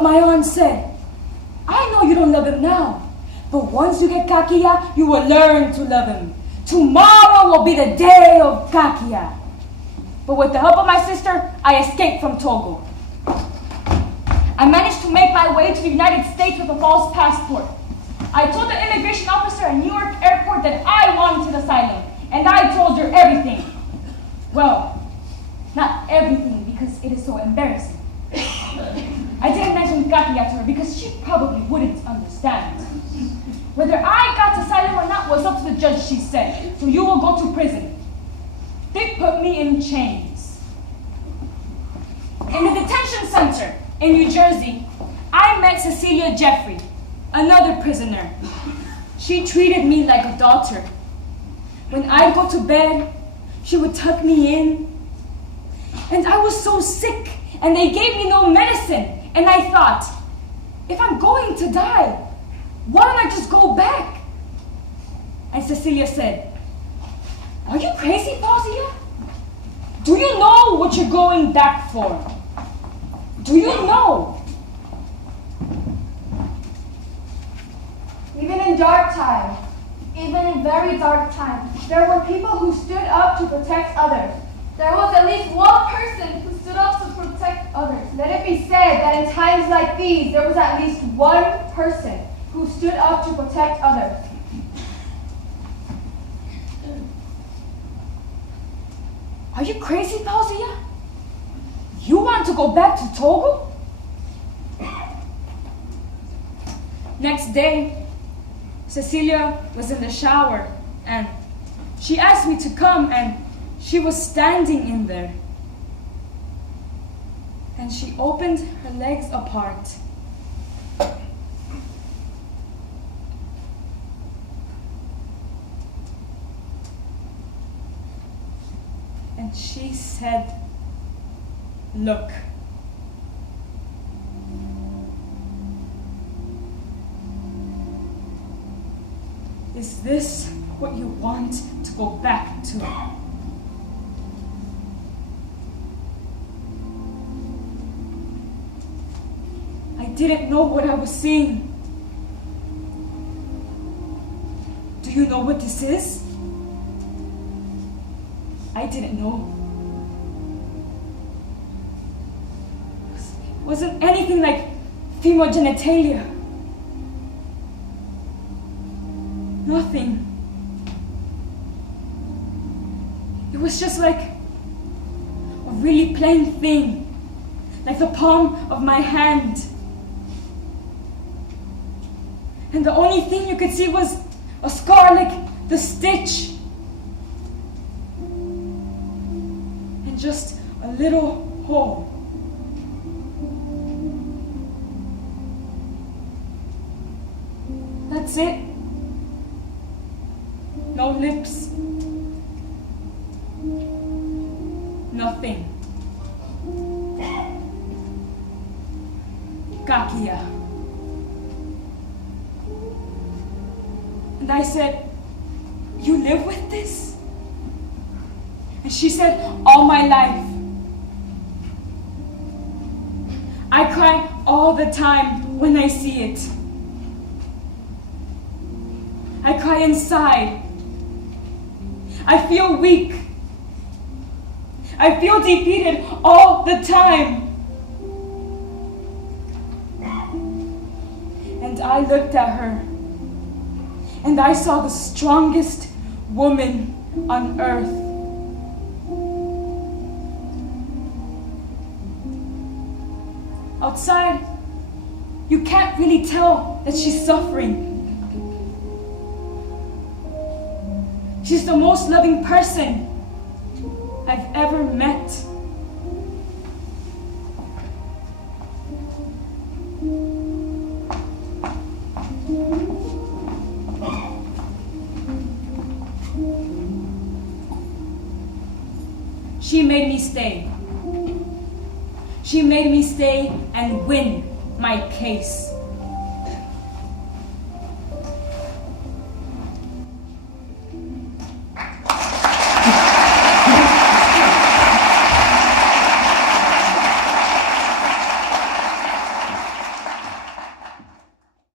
But my aunt said, I know you don't love him now, but once you get Kakia, you will learn to love him. Tomorrow will be the day of Kakia. But with the help of my sister, I escaped from Togo. I managed to make my way to the United States with a false passport. I told the immigration officer at New York airport that I wanted asylum, and I told her everything. Well, not everything, because it is so embarrassing. I didn't mention Kakia to her because she probably wouldn't understand. Whether I got asylum or not was up to the judge, she said, so you will go to prison. They put me in chains. In the detention center in New Jersey, I met Cecilia Jeffrey, another prisoner. She treated me like a daughter. When I'd go to bed, she would tuck me in. And I was so sick, and they gave me no medicine. And I thought, if I'm going to die, why don't I just go back? And Cecilia said, are you crazy, Fauziya? Do you know what you're going back for? Do you know? Even in dark times, even in very dark times, there were people who stood up to protect others. There was at least one person who stood up to protect others. Let it be said that in times like these, there was at least one person who stood up to protect others. Are you crazy, Fauziya? You want to go back to Togo? Next day, Cecilia was in the shower and she asked me to come, and she was standing in there. And she opened her legs apart. And she said, look. Is this what you want to go back to? I didn't know what I was seeing. Do you know what this is? I didn't know. It wasn't anything like female genitalia. Nothing. It was just like a really plain thing, like the palm of my hand. And the only thing you could see was a scar like the stitch. And just a little hole. That's it. No lips. Nothing. Kakia. And I said, you live with this? And she said, all my life. I cry all the time when I see it. I cry inside. I feel weak. I feel defeated all the time. And I looked at her, and I saw the strongest woman on earth. Outside, you can't really tell that she's suffering. She's the most loving person I've ever met. She made me stay. She made me stay and win my case.